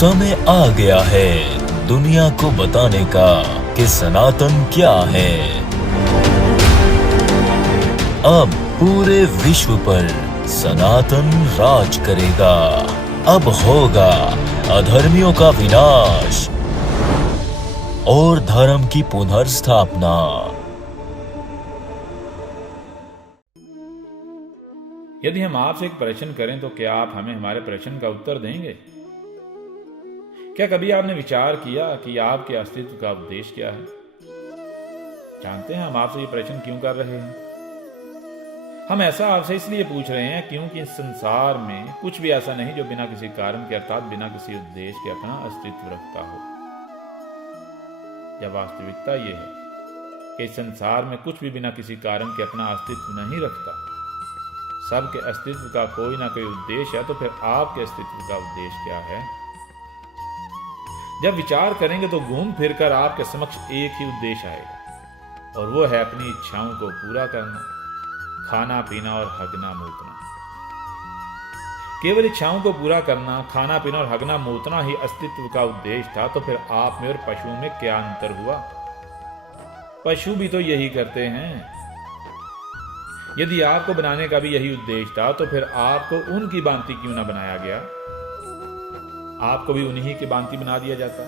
समय आ गया है दुनिया को बताने का कि सनातन क्या है। अब पूरे विश्व पर सनातन राज करेगा। अब होगा अधर्मियों का विनाश और धर्म की पुनर्स्थापना। यदि हम आपसे एक प्रश्न करें तो क्या आप हमें हमारे प्रश्न का उत्तर देंगे? क्या कभी आपने विचार किया कि आपके अस्तित्व का उद्देश्य क्या है? जानते हैं हम आपसे ये प्रश्न क्यों कर रहे हैं? हम ऐसा आपसे इसलिए पूछ रहे हैं क्योंकि इस संसार में कुछ भी ऐसा नहीं जो बिना किसी कारण के अर्थात बिना किसी उद्देश्य के अपना अस्तित्व रखता हो। जब वास्तविकता ये है कि इस संसार में कुछ भी बिना किसी कारण के अपना अस्तित्व नहीं रखता, सबके अस्तित्व का कोई ना कोई उद्देश्य है, तो फिर आपके अस्तित्व का उद्देश्य क्या है? जब विचार करेंगे तो घूम फिरकर आपके समक्ष एक ही उद्देश्य आएगा, और वो है अपनी इच्छाओं को पूरा करना, खाना पीना और हगना मूतना। केवल इच्छाओं को पूरा करना, खाना पीना और हगना मूतना ही अस्तित्व का उद्देश्य था, तो फिर आप में और पशुओं में क्या अंतर हुआ? पशु भी तो यही करते हैं। यदि आपको बनाने का भी यही उद्देश्य था, तो फिर आपको उनकी भांति क्यों ना बनाया गया? आपको भी उन्हीं की भांति बना दिया जाता।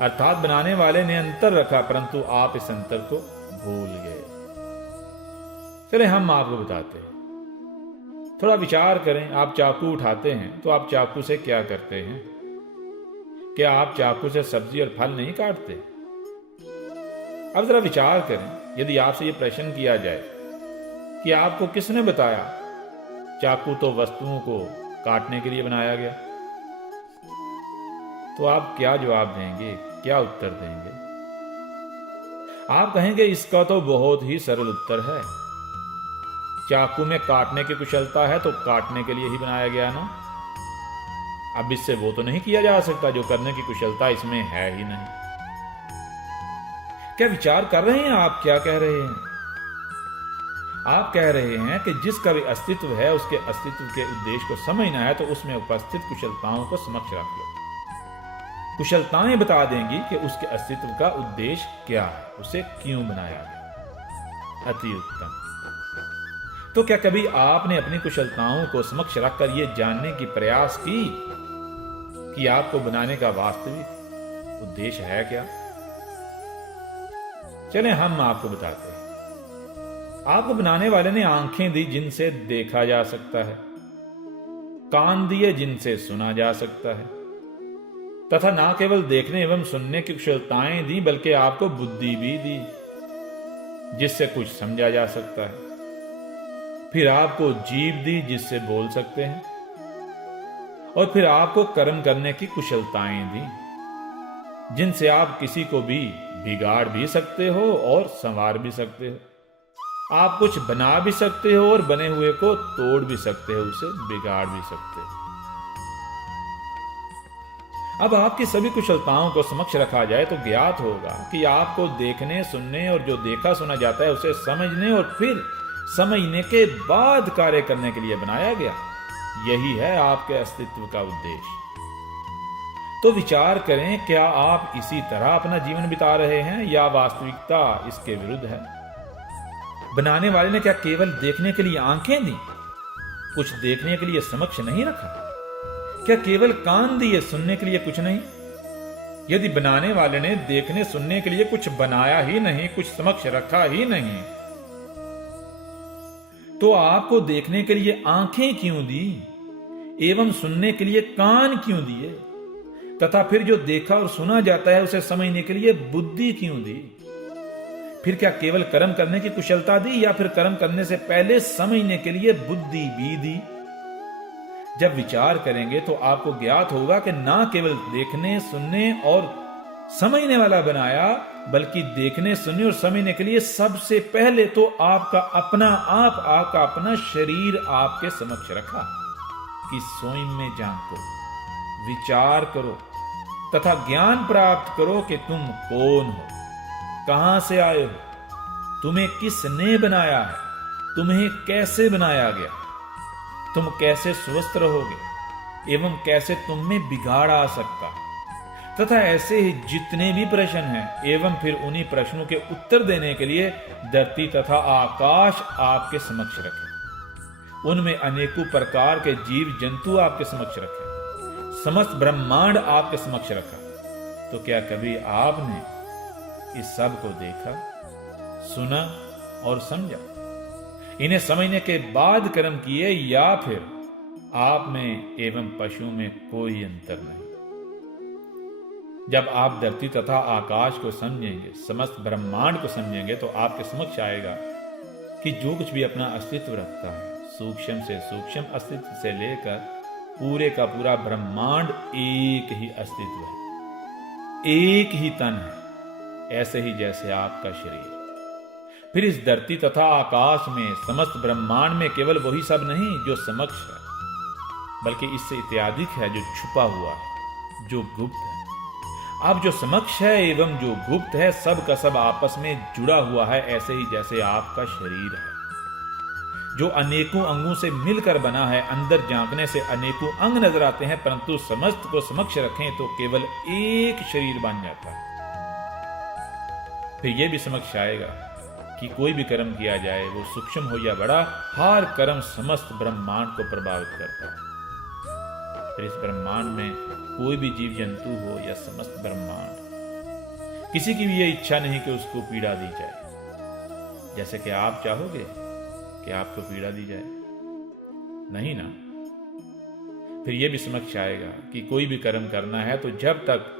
अर्थात बनाने वाले ने अंतर रखा, परंतु आप इस अंतर को भूल गए। चले हम आपको बताते हैं। थोड़ा विचार करें। आप चाकू उठाते हैं तो आप चाकू से क्या करते हैं? क्या आप चाकू से सब्जी और फल नहीं काटते? अब जरा विचार करें। यदि आपसे यह प्रश्न किया जाए कि आपको किसने बताया चाकू तो वस्तुओं को काटने के लिए बनाया गया, तो आप क्या जवाब देंगे? क्या उत्तर देंगे? आप कहेंगे इसका तो बहुत ही सरल उत्तर है। चाकू में काटने की कुशलता है तो काटने के लिए ही बनाया गया ना। अब इससे वो तो नहीं किया जा सकता जो करने की कुशलता इसमें है ही नहीं। क्या विचार कर रहे हैं आप? क्या कह रहे हैं? आप कह रहे हैं कि जिसका भी अस्तित्व है उसके अस्तित्व के उद्देश्य को समझना है तो उसमें उपस्थित कुशलताओं को समक्ष रख लो। कुशलताएं बता देंगी कि उसके अस्तित्व का उद्देश्य क्या है, उसे क्यों बनाया गया। अति उत्तम। तो क्या कभी आपने अपनी कुशलताओं को समक्ष रखकर यह जानने की प्रयास की कि आपको बनाने का वास्तविक उद्देश्य है क्या? चलें हम आपको बताते हैं। आपको बनाने वाले ने आंखें दी जिनसे देखा जा सकता है, कान दिए जिनसे सुना जा सकता है, तथा ना केवल देखने एवं सुनने की कुशलताएं दी बल्कि आपको बुद्धि भी दी जिससे कुछ समझा जा सकता है। फिर आपको जीभ दी जिससे बोल सकते हैं, और फिर आपको कर्म करने की कुशलताएं दी जिनसे आप किसी को भी बिगाड़ भी सकते हो और संवार भी सकते हो। आप कुछ बना भी सकते हो और बने हुए को तोड़ भी सकते हो, उसे बिगाड़ भी सकते हो। अब आपकी सभी कुशलताओं को समक्ष रखा जाए तो ज्ञात होगा कि आपको देखने, सुनने और जो देखा सुना जाता है उसे समझने और फिर समझने के बाद कार्य करने के लिए बनाया गया। यही है आपके अस्तित्व का उद्देश्य। तो विचार करें, क्या आप इसी तरह अपना जीवन बिता रहे हैं या वास्तविकता इसके विरुद्ध है? बनाने वाले ने क्या केवल देखने के लिए आंखें दी, कुछ देखने के लिए समक्ष नहीं रखा? क्या केवल कान दिए, सुनने के लिए कुछ नहीं? यदि बनाने वाले ने देखने सुनने के लिए कुछ बनाया ही नहीं, कुछ समक्ष रखा ही नहीं, तो आपको देखने के लिए आंखें क्यों दी एवं सुनने के लिए कान क्यों दिए, तथा फिर जो देखा और सुना जाता है उसे समझने के लिए बुद्धि क्यों दी? फिर क्या केवल कर्म करने की कुशलता दी या फिर कर्म करने से पहले समझने के लिए बुद्धि भी दी? जब विचार करेंगे तो आपको ज्ञात होगा कि ना केवल देखने, सुनने और समझने वाला बनाया, बल्कि देखने, सुनने और समझने के लिए सबसे पहले तो आपका अपना शरीर आपके समक्ष रखा कि स्वयं में झांको, विचार करो तथा ज्ञान प्राप्त करो कि तुम कौन हो, कहां से आए हो, तुम्हें किसने बनाया है, तुम्हें कैसे बनाया गया, तुम कैसे स्वस्थ रहोगे, एवं कैसे तुम में बिगाड़ आ सकता है, तथा ऐसे ही जितने भी प्रश्न हैं एवं फिर उन्हीं प्रश्नों के उत्तर देने के लिए धरती तथा आकाश आपके समक्ष रखे, उनमें अनेकों प्रकार के जीव जंतु आपके समक्ष रखे, समस्त ब्रह्मांड आपके समक्ष रखा, तो क्या कभी आपने इस सब को देखा, सुना और समझा? इन्हें समझने के बाद कर्म किए या फिर आप में एवं पशु में कोई अंतर नहीं? जब आप धरती तथा आकाश को समझेंगे, समस्त ब्रह्मांड को समझेंगे, तो आपके समक्ष आएगा कि जो कुछ भी अपना अस्तित्व रखता है, सूक्ष्म से सूक्ष्म अस्तित्व से लेकर पूरे का पूरा ब्रह्मांड एक ही अस्तित्व है, एक ही तन है, ऐसे ही जैसे आपका शरीर। फिर इस धरती तथा आकाश में, समस्त ब्रह्मांड में केवल वही सब नहीं जो समक्ष है, बल्कि इससे इत्यादिक है जो छुपा हुआ है, जो गुप्त है। अब जो समक्ष है एवं जो गुप्त है, सब का सब आपस में जुड़ा हुआ है, ऐसे ही जैसे आपका शरीर है, जो अनेकों अंगों से मिलकर बना है। अंदर झांकने से अनेकों अंग नजर आते हैं, परंतु समस्त को समक्ष रखें तो केवल एक शरीर बन जाता है। फिर यह भी समक्ष आएगा कि कोई भी कर्म किया जाए, वो सूक्ष्म हो या बड़ा, हर कर्म समस्त ब्रह्मांड को प्रभावित करता है। फिर इस ब्रह्मांड में कोई भी जीव जंतु हो या समस्त ब्रह्मांड, किसी की भी यह इच्छा नहीं कि उसको पीड़ा दी जाए, जैसे कि आप चाहोगे कि आपको पीड़ा दी जाए, नहीं ना? फिर यह भी समक्ष आएगा कि कोई भी कर्म करना है तो जब तक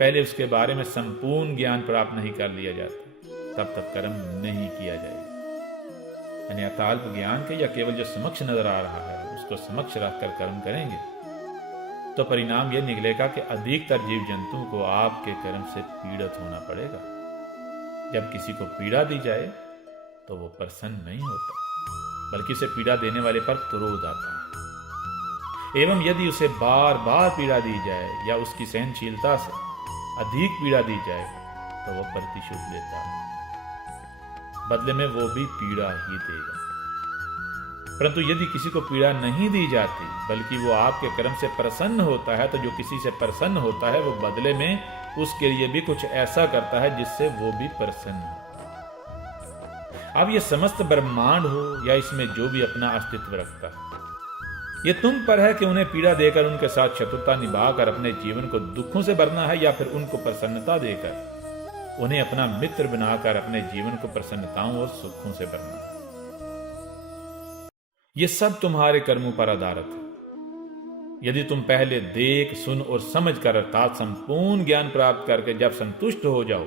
पहले उसके बारे में संपूर्ण ज्ञान प्राप्त नहीं कर लिया जाता, तब तक कर्म नहीं किया जाएगा। यानी अताल्प ज्ञान के या केवल जो समक्ष नजर आ रहा है उसको समक्ष रखकर कर्म करेंगे तो परिणाम यह निकलेगा कि अधिकतर जीव जंतुओं को आपके कर्म से पीड़ित होना पड़ेगा। जब किसी को पीड़ा दी जाए तो वो प्रसन्न नहीं होता, बल्कि उसे पीड़ा देने वाले पर क्रोध आता है। एवं यदि उसे बार बार पीड़ा दी जाए या उसकी सहनशीलता से अधिक पीड़ा दी जाए तो वह प्रतिशोध लेता है, बदले में वो भी पीड़ा ही देगा। परंतु यदि किसी को पीड़ा नहीं दी जाती, बल्कि वो आपके कर्म से प्रसन्न होता है, तो जो किसी से प्रसन्न होता है वो बदले में उसके लिए भी कुछ ऐसा करता है जिससे वो भी प्रसन्न हो। अब ये समस्त ब्रह्मांड हो या इसमें जो भी अपना अस्तित्व रखता है, ये तुम पर है कि उन्हें पीड़ा देकर उनके साथ शत्रुता निभाकर अपने जीवन को दुखों से भरना है, या फिर उनको प्रसन्नता देकर उन्हें अपना मित्र बनाकर अपने जीवन को प्रसन्नताओं और सुखों से भरना है। ये सब तुम्हारे कर्मों पर आधारित है। यदि तुम पहले देख, सुन और समझ कर अर्थात संपूर्ण ज्ञान प्राप्त करके जब संतुष्ट हो जाओ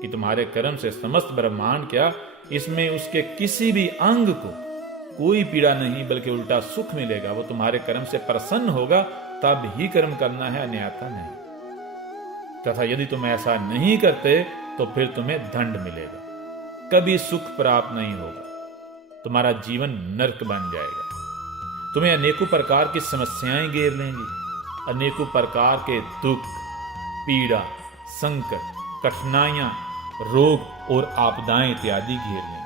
कि तुम्हारे कर्म से समस्त ब्रह्मांड क्या, इसमें उसके किसी भी अंग को कोई पीड़ा नहीं बल्कि उल्टा सुख मिलेगा, वो तुम्हारे कर्म से प्रसन्न होगा, तब ही कर्म करना है, अन्यथा नहीं। तथा यदि तुम ऐसा नहीं करते तो फिर तुम्हें दंड मिलेगा, कभी सुख प्राप्त नहीं होगा, तुम्हारा जीवन नरक बन जाएगा। तुम्हें अनेकों प्रकार की समस्याएं घेर लेंगी, अनेकों प्रकार के दुख, पीड़ा, संकट, कठिनाइयां, रोग और आपदाएं इत्यादि घेर लेंगी,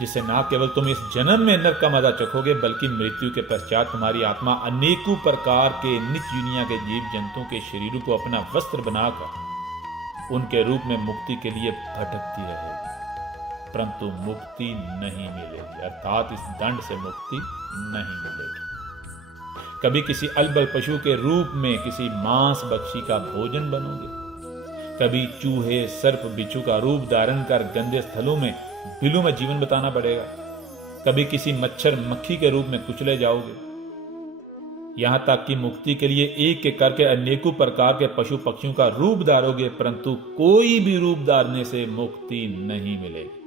जिससे न केवल तुम इस जन्म में नरक का मजा चखोगे, बल्कि मृत्यु के पश्चात तुम्हारी आत्मा अनेकों प्रकार के नित्य दुनिया के जीव जंतुओं के शरीरों को अपना वस्त्र बनाकर उनके रूप में मुक्ति के लिए भटकती रहेगी, परंतु मुक्ति नहीं मिलेगी, अर्थात इस दंड से मुक्ति नहीं मिलेगी। कभी किसी अलबल पशु के रूप में किसी मांस बख्शी का भोजन बनोगे, कभी चूहे, सर्प, बिच्छू का रूप धारण कर गंदे स्थलों में, बिलों में जीवन बिताना पड़ेगा, कभी किसी मच्छर, मक्खी के रूप में कुचले जाओगे, यहां तक कि मुक्ति के लिए एक एक करके अनेकों प्रकार के पशु पक्षियों का रूप धारोगे, परंतु कोई भी रूप धारने से मुक्ति नहीं मिलेगी,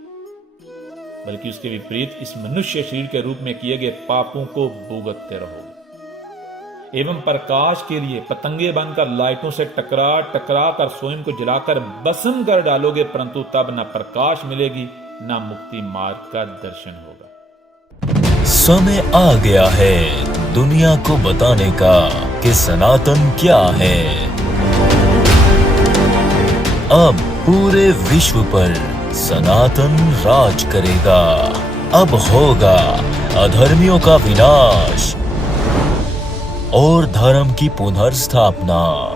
बल्कि उसके विपरीत इस मनुष्य शरीर के रूप में किए गए पापों को भुगतते रहोगे। एवं प्रकाश के लिए पतंगे बनकर लाइटों से टकरा टकरा कर स्वयं को जलाकर भस्म कर डालोगे, परंतु तब न प्रकाश मिलेगी न मुक्ति मार्ग का दर्शन होगा। समय आ गया है दुनिया को बताने का कि सनातन क्या है। अब पूरे विश्व पर सनातन राज करेगा। अब होगा अधर्मियों का विनाश। और धर्म की पुनर्स्थापना।